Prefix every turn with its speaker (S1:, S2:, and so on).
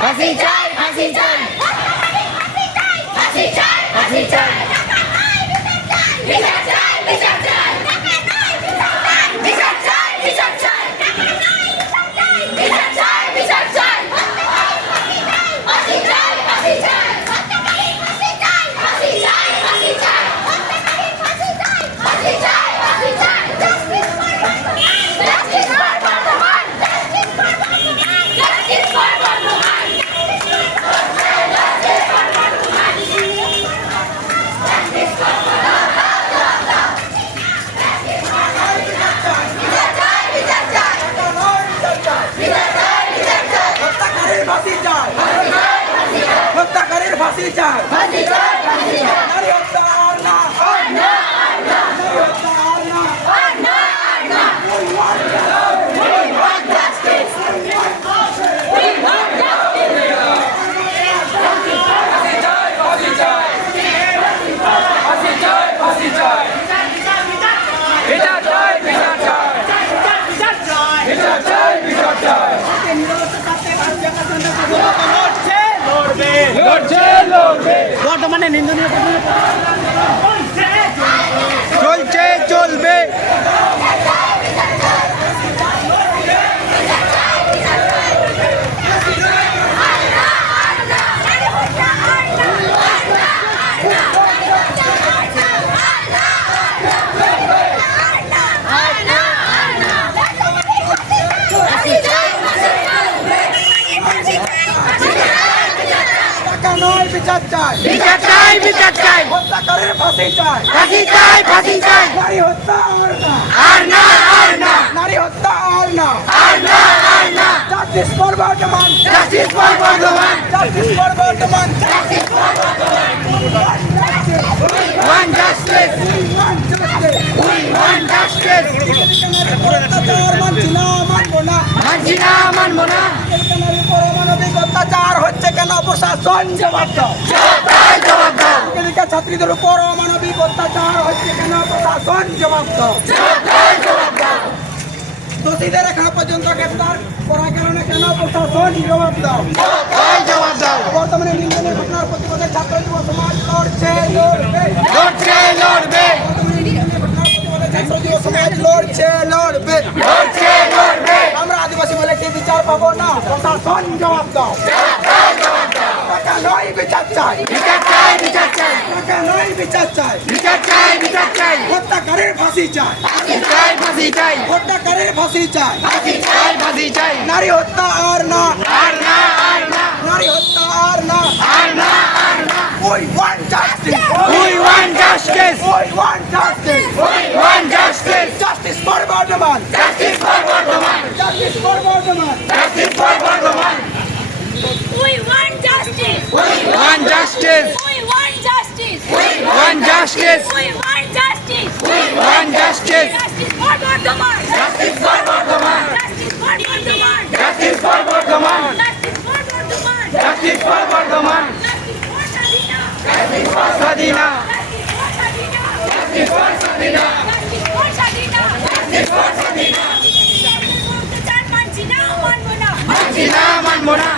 S1: ফাঁসি চাই ফাঁসি চাই ফাঁসি চাই ফাঁসি চাই বিচার চাই বিচার চাই বিচার চাই বিচার চাই বিচার চাই বিচার চাই ফাঁসি চাই ফাঁসি চাই ফাঁসি চাই ফাঁসি চাই ফাঁসি চাই ফাঁসি চাই ফাঁসি চাই justice for Bardhaman justice for Bardhaman
S2: হত্যাকারীর ফাঁসি চাই হত্যাকারীর ফাঁসি চাই
S1: ফাঁসি চাই ফাঁসি চাই
S2: নারী হত্যা আর না নারী হত্যা আর না
S1: আর না আর না.
S2: We want
S1: justice.
S3: বর্তমানে নিন্দনীয়
S2: নয় বিচার চাই।
S3: বিচার চাই বিচার চাই।
S2: হত্যাকারীর ফাঁসি চাই।
S3: ফাঁসি চাই ফাঁসি চাই।
S2: নারী হত্যা আর না।
S3: আর না আর না।
S2: নারী হত্যা আর না।
S3: আর না আর না।
S2: Justice for Bardhaman
S3: justice for Bardhaman
S2: justice for Bardhaman
S3: one
S2: প্রশাসন জবাব দাও। ছাত্রীদের উপর অমানবিক অত্যাচার হচ্ছে কেন? প্রশাসন জবাব দাও। দোষীদের এখনও পর্যন্ত গ্রেপ্তার করা গেল না কেন? প্রশাসন জবাব দাও।
S3: জবাব দাও
S2: বর্তমানে নিন্দনীয় ঘটনার প্রতিবাদে ছাত্র যুব সমাজ লড়ছে লড়বে।
S3: লড়বে।
S2: ছাত্র যুব সমাজ লড়ছে লড়বে।
S3: লড়ছে লড়বে।
S2: আমরা আদিবাসী বলে কি বিচার পাবো না? প্রশাসন জবাব দাও। চাই।
S3: বিচার চাই বিচার চাই।
S2: টাকা নয় বিচার চাই।
S3: বিচার চাই বিচার চাই।
S2: হত্যাকারীর ফাঁসি চাই।
S3: ফাঁসি চাই ফাঁসি চাই।
S2: হত্যাকারীর ফাঁসি চাই।
S3: ফাঁসি চাই ফাঁসি চাই।
S2: নারী হত্যা আর না।
S3: আর না আর না।
S2: নারী হত্যা আর না।
S3: আর না আর না. We want justice
S2: want justice.
S3: We want justice
S2: Justice. For Bardhaman.
S3: Justice for Bardhaman. Justice for want justice
S1: We want justice.
S3: Want justice
S1: We want justice.
S3: We want justice
S1: Justice for Bardhaman.
S3: Justice for Bardhaman
S1: Justice for Bardhaman.
S3: Justice for Bardhaman
S1: Justice for Bardhaman.
S3: Justice for Bardhaman
S1: Justice for Sadina. Justice for Sadina.
S3: Justice for Swadhina
S1: Justice for Sadina.
S3: For Swadhina
S1: অত্যাচার মানছি না, মানবো
S3: না।